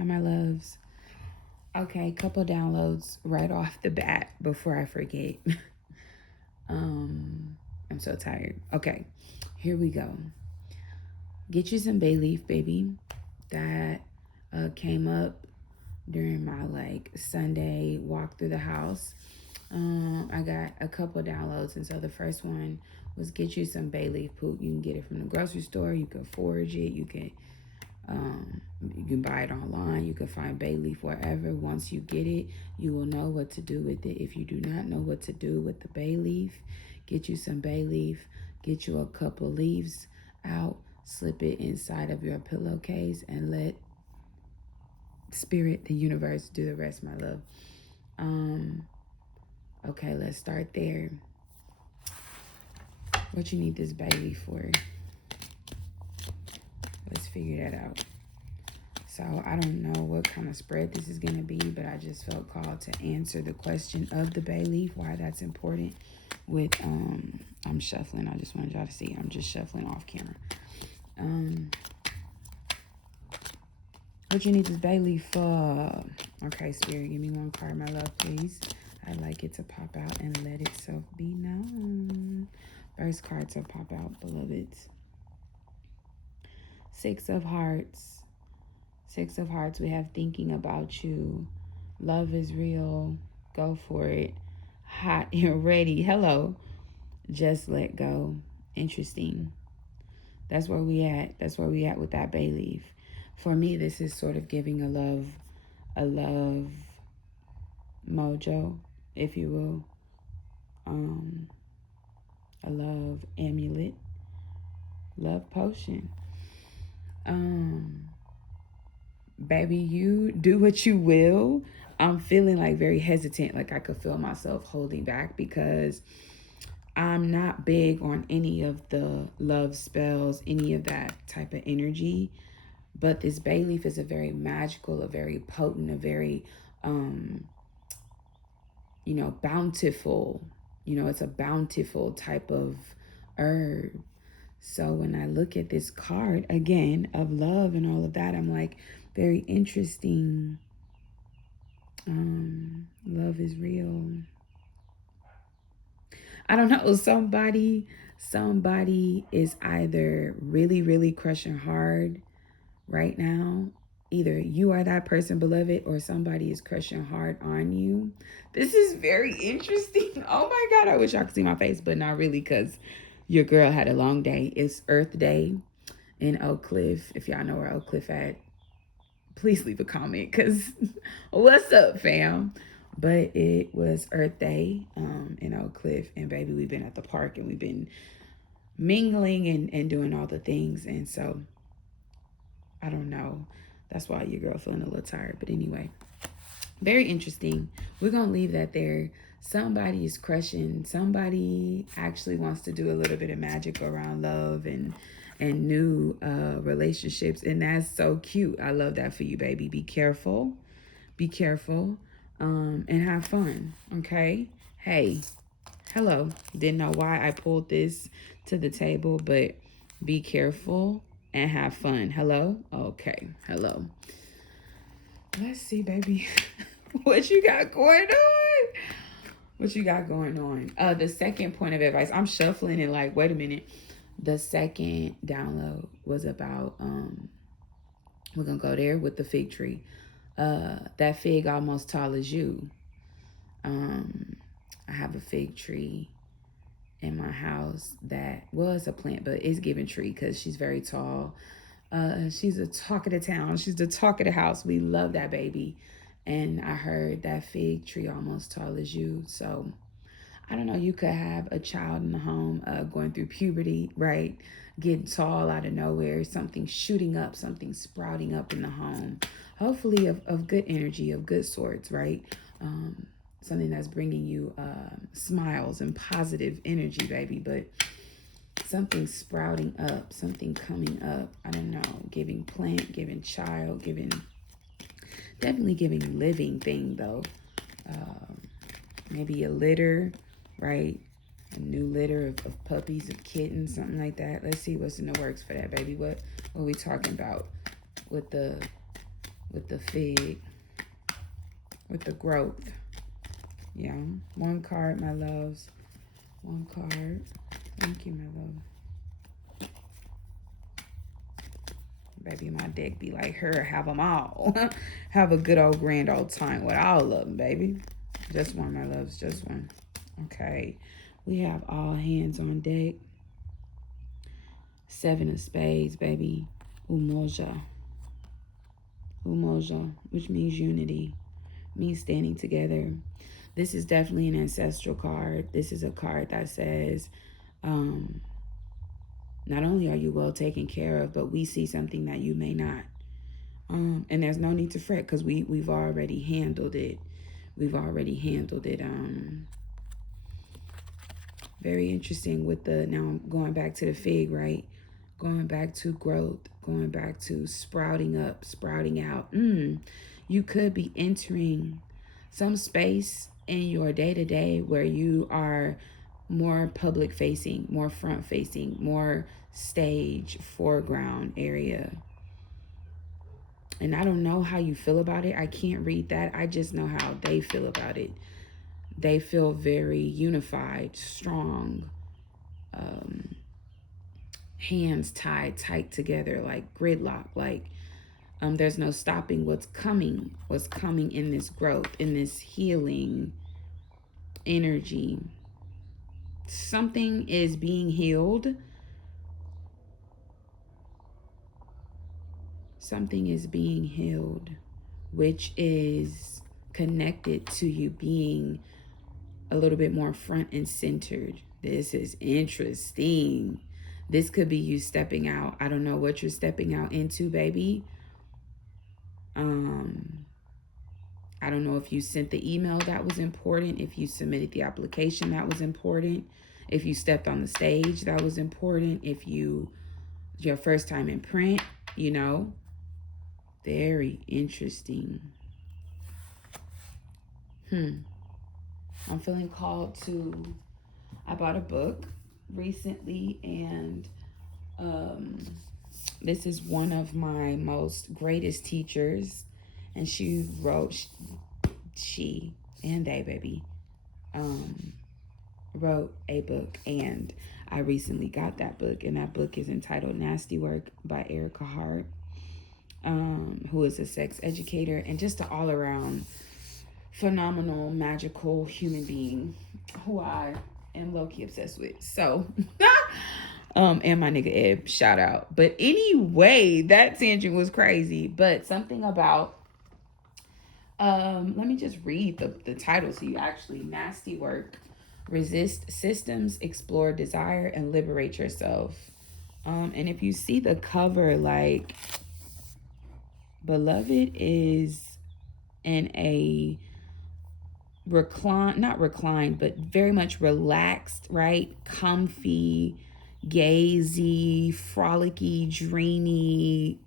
Hi, my loves. Okay, couple downloads right off the bat before I forget. I'm so tired. Okay, here we go. Get you some bay leaf, baby. That came up during my Sunday walk through the house. I got a couple downloads, and so the first one was get you some bay leaf poop. You can get it from the grocery store. You can forage it. You can buy it online. You can find bay leaf wherever. Once you get it, you will know what to do with it. If you do not know what to do with the bay leaf, get you some bay leaf. Get you a couple leaves out. Slip it inside of your pillowcase and let spirit, the universe, do the rest, my love. Okay, let's start there. What you need this bay leaf for? Let's figure that out. So I don't know what kind of spread this is going to be, but I just felt called to answer the question of the bay leaf, why that's important with, I'm shuffling. I just wanted y'all to see. I'm just shuffling off camera. What you need this bay leaf for? Okay, Spirit, give me one card, my love, please. I'd like it to pop out and let itself be known. First card to pop out, beloveds. Six of Hearts. Six of Hearts, we have thinking about you. Love is real. Go for it. Hot and ready. Hello. Just let go. Interesting. That's where we at. That's where we at with that bay leaf. For me, this is sort of giving a love mojo, if you will. A love amulet. Love potion. Baby, you do what you will. I'm feeling like very hesitant, like I could feel myself holding back because I'm not big on any of the love spells, any of that type of energy. But this bay leaf is a very magical, a very potent, a very, bountiful, it's a bountiful type of herb. So when I look at this card again of love and all of that, I'm like, very interesting. Love is real. I don't know. Somebody is either really, really crushing hard right now. Either you are that person, beloved, or somebody is crushing hard on you. This is very interesting. Oh my God, I wish y'all could see my face, but not really because your girl had a long day. It's Earth Day in Oak Cliff. If y'all know where Oak Cliff at, please leave a comment because what's up, fam? But it was Earth Day in Oak Cliff, and baby, we've been at the park and we've been mingling and doing all the things. And so I don't know. That's why your girl feeling a little tired. But anyway, very interesting. We're going to leave that there. Somebody is crushing. Somebody actually wants to do a little bit of magic around love and new relationships. And that's so cute. I love that for you, baby. Be careful. Be careful. And have fun. Okay? Hey, hello. Didn't know why I pulled this to the table, but be careful and have fun. Hello? Okay. Hello. Let's see, baby. What you got going on? What you got going on? The second point of advice, I'm shuffling and like, wait a minute. The second download was about, we're going to go there with the fig tree. That fig almost tall as you. I have a fig tree in my house that was a plant, but it's giving tree because she's very tall. She's a talk of the town. She's the talk of the house. We love that baby. And I heard that fig tree almost tall as you. So I don't know, you could have a child in the home going through puberty, right? Getting tall out of nowhere, something shooting up, something sprouting up in the home. Hopefully of good energy, of good sorts, right? Something that's bringing you smiles and positive energy, baby. But something sprouting up, something coming up. I don't know, giving plant, giving child, definitely giving living thing though. Maybe a litter, right? A new litter of puppies, of kittens, something like that. Let's see what's in the works for that, baby. What are we talking about with the with the fig, with the growth. Yeah. One card, my loves. One card. Thank you, my love. Baby, my deck be like her. Have them all. Have a good old grand old time with all of them, baby. Just one, my loves. Just one. Okay. We have all hands on deck. 7 of spades, baby. Umoja. Umoja, which means unity. Means standing together. This is definitely an ancestral card. This is a card that says, not only are you well taken care of, but we see something that you may not. And there's no need to fret because we've already handled it. We've already handled it. Very interesting with the, now I'm going back to the fig, right? Going back to growth, going back to sprouting up, sprouting out. You could be entering some space in your day-to-day where you are more public facing, more front facing, more stage, foreground area. And I don't know how you feel about it. I can't read that. I just know how they feel about it. They feel very unified, strong, hands tied tight together, like gridlock, like there's no stopping what's coming in this growth, in this healing energy. Something is being healed. Something is being healed, which is connected to you being a little bit more front and centered. This is interesting. This could be you stepping out. I don't know what you're stepping out into, baby. I don't know if you sent the email that was important, if you submitted the application that was important, if you stepped on the stage that was important, if your first time in print, you know. Very interesting. I'm feeling called to, I bought a book recently, and this is one of my most greatest teachers, and she wrote, she and they, baby, wrote a book, and I recently got that book, and that book is entitled Nasty Work by Erica Hart, who is a sex educator and just an all-around phenomenal, magical human being who I am low-key obsessed with. So, and my nigga Eb, shout out. But anyway, that tangent was crazy. But something about, let me just read the title so you actually, Nasty Work, Resist Systems, Explore Desire, and Liberate Yourself. And if you see the cover, like, Beloved is in a not reclined, but very much relaxed, right? Comfy, gazy, frolicky, dreamy,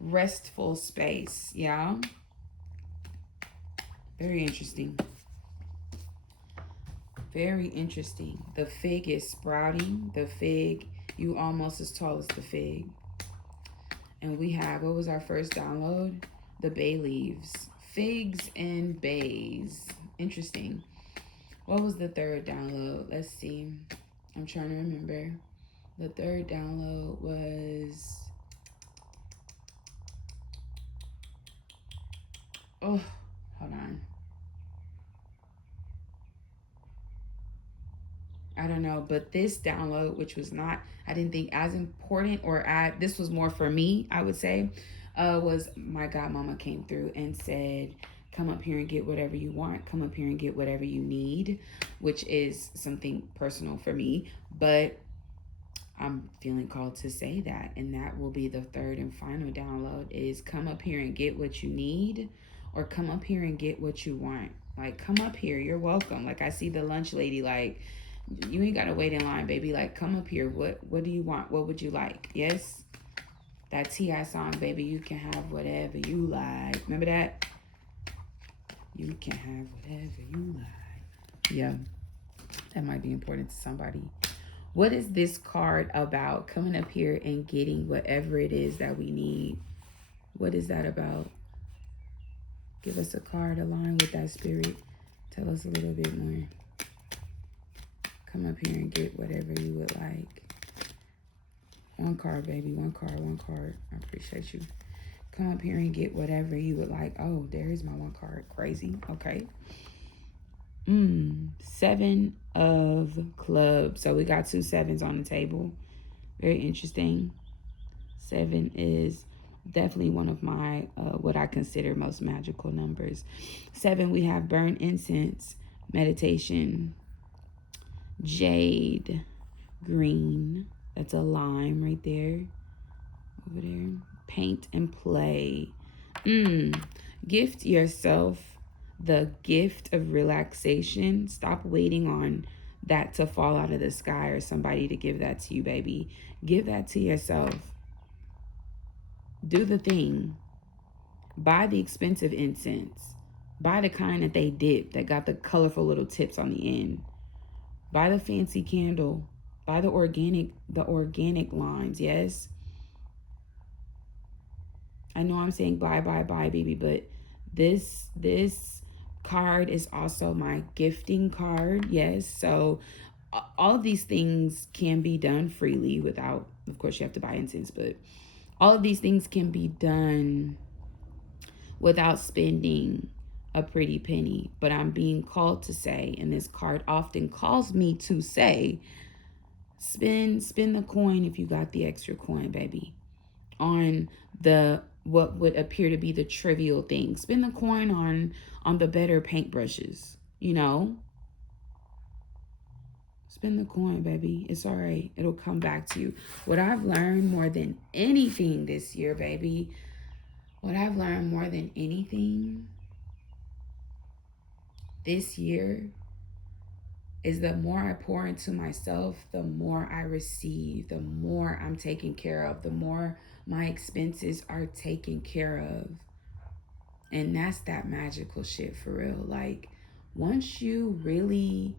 restful space. Yeah. Very interesting. Very interesting. The fig is sprouting. The fig, you almost as tall as the fig. And we have, what was our first download? The bay leaves. Figs and bays. Interesting. What was the third download? Let's see. I'm trying to remember. The third download was... Oh, hold on. I don't know, but this download, which was not, I didn't think as important, or this was more for me, I would say, was my godmama came through and said, come up here and get whatever you want. Come up here and get whatever you need, which is something personal for me, but I'm feeling called to say that. And that will be the third and final download, is come up here and get what you need, or come up here and get what you want. Like, come up here, you're welcome. Like, I see the lunch lady, like, you ain't gotta wait in line, baby. Like, come up here. What do you want? What would you like? Yes? That T.I. song, baby, you can have whatever you like. Remember that? You can have whatever you like. Yeah. That might be important to somebody. What is this card about? Coming up here and getting whatever it is that we need. What is that about? Give us a card aligned with that spirit. Tell us a little bit more. Come up here and get whatever you would like. One card, baby. One card, one card. I appreciate you. Come up here and get whatever you would like. Oh, there's my one card. Crazy. Okay. 7 of clubs. So we got 2 7s on the table. Very interesting. 7 is definitely one of my what I consider most magical numbers. 7, we have burn incense, meditation, jade, green. That's a lime right there. Over there. Paint and play. Gift yourself the gift of relaxation. Stop waiting on that to fall out of the sky or somebody to give that to you, baby. Give that to yourself. Do the thing. Buy the expensive incense. Buy the kind that they dip, that got the colorful little tips on the end. Buy the fancy candle. Buy the organic lines, yes? I know I'm saying buy, baby, but this card is also my gifting card, yes? So all of these things can be done freely without, of course, you have to buy incense, but all of these things can be done without spending a pretty penny. But I'm being called to say, and this card often calls me to say, spend the coin if you got the extra coin, baby, on the what would appear to be the trivial things. Spend the coin on the better paintbrushes, you know? Spend the coin, baby. It's all right. It'll come back to you. What I've learned more than anything this year, baby, what I've learned more than anything this year is the more I pour into myself, the more I receive, the more I'm taken care of, the more my expenses are taken care of. And that's that magical shit for real. Like, once you really,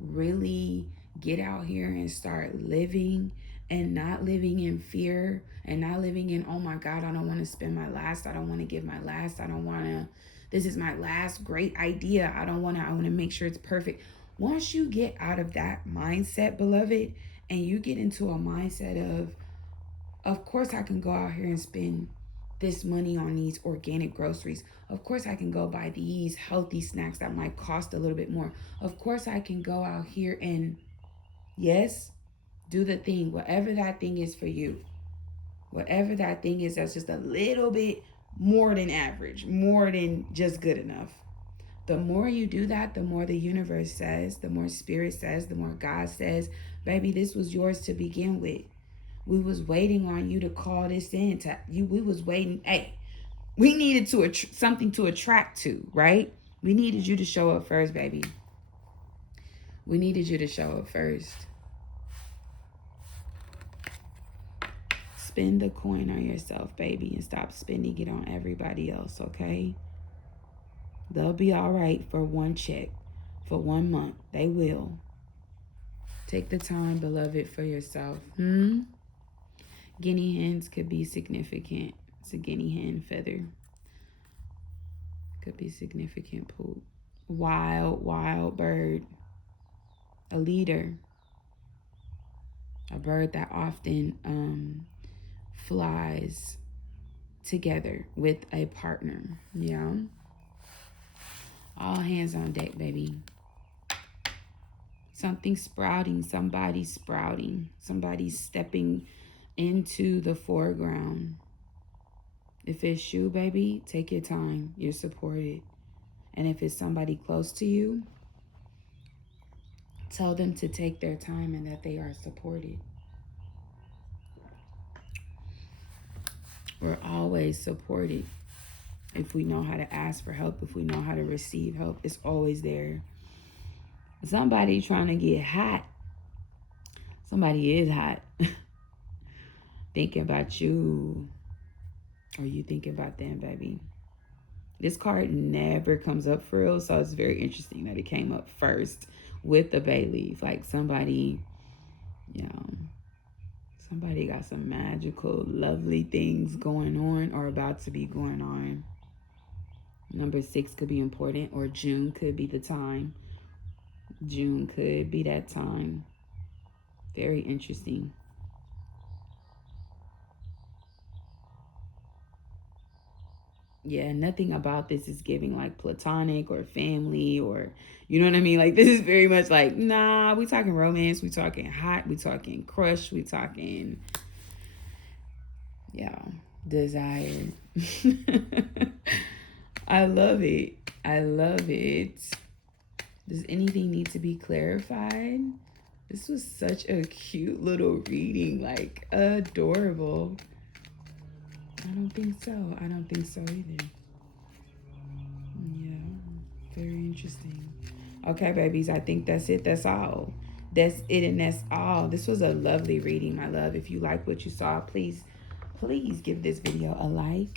really get out here and start living and not living in fear and not living in, oh my God, I don't want to spend my last. I don't want to give my last. I don't want to, this is my last great idea. I want to make sure it's perfect. Once you get out of that mindset, beloved, and you get into a mindset of course I can go out here and spend this money on these organic groceries. Of course I can go buy these healthy snacks that might cost a little bit more. Of course I can go out here and, yes, do the thing, whatever that thing is for you. Whatever that thing is that's just a little bit more than average, more than just good enough. The more you do that, the more the universe says, the more spirit says, the more God says, baby, this was yours to begin with. We was waiting on you to call this in. We was waiting. Hey, we needed something to attract to, right? We needed you to show up first, baby. We needed you to show up first. Spend the coin on yourself, baby, and stop spending it on everybody else, okay? They'll be all right for one check, for 1 month. They will. Take the time, beloved, for yourself. Guinea hens could be significant. It's a guinea hen feather. Could be significant poop. Wild bird. A leader. A bird that often flies together with a partner. Yeah. All hands on deck, baby. Something sprouting. Somebody's sprouting. Somebody's stepping into the foreground. If it's you, baby, take your time. You're supported. And if it's somebody close to you, tell them to take their time and that they are supported. We're always supported. If we know how to ask for help, if we know how to receive help, it's always there. Somebody trying to get hot. Somebody is hot. Thinking about you. Or you thinking about them, baby. This card never comes up for real, so it's very interesting that it came up first with the bay leaf. Like somebody, somebody got some magical, lovely things going on or about to be going on. Number 6 could be important, or June could be the time. June could be that time. Very interesting. Yeah, nothing about this is giving like platonic or family or, you know what I mean? Like, this is very much like, nah, we talking romance, we talking hot, we talking crush, we talking, yeah, desire. I love it. I love it. Does anything need to be clarified? This was such a cute little reading, like adorable. I don't think so. I don't think so either. Yeah, very interesting. Okay, babies, I think that's it. That's all. That's it, and that's all. This was a lovely reading, my love. If you like what you saw, please, please give this video a like